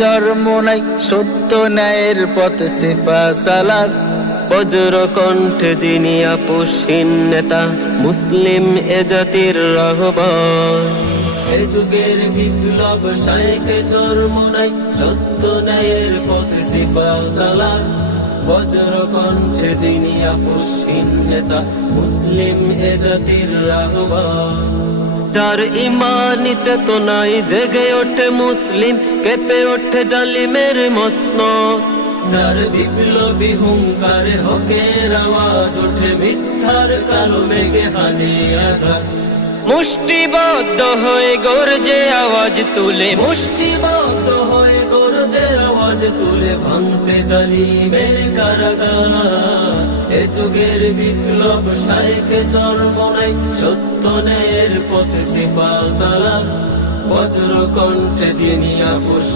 চরমোনাই সত্য ন্যায়ের পথে সিফা সালার বজ্র কণ্ঠে যিনি আপোষহীন নেতা, মুসলিম এ জাতির রাহবার। এ যুগের বিপ্লব শায়েখে চরমোনাই সত্য ন্যায়ের পথে সিফা সালার বজ্র কণ্ঠে যিনি আপোষহীন নেতা, মুসলিম এ জাতির রাহবার। যার ইমানি চেতনায় জেগে ওঠে মুসলিম, কেঁপে ওঠে জালিমের মসনদ। যার বিপ্লবী হুঙ্কারে হকের আওয়াজ ওঠে, মিথ্যার কালো মেঘে হানে আঘাত। মুষ্টিবদ্ধ হয়ে গর্জে আওয়াজ তুলে, মুষ্টিবদ্ধ হয়ে গর্জে আওয়াজ তুলে, ভাঙতে জালিমের কারাগার। এ যুগের বিপ্লব শায়েখে চরমোনাই সত্য ন্যায়ের পথে সিফা সালার বজ্র কণ্ঠে যিনি আপোষ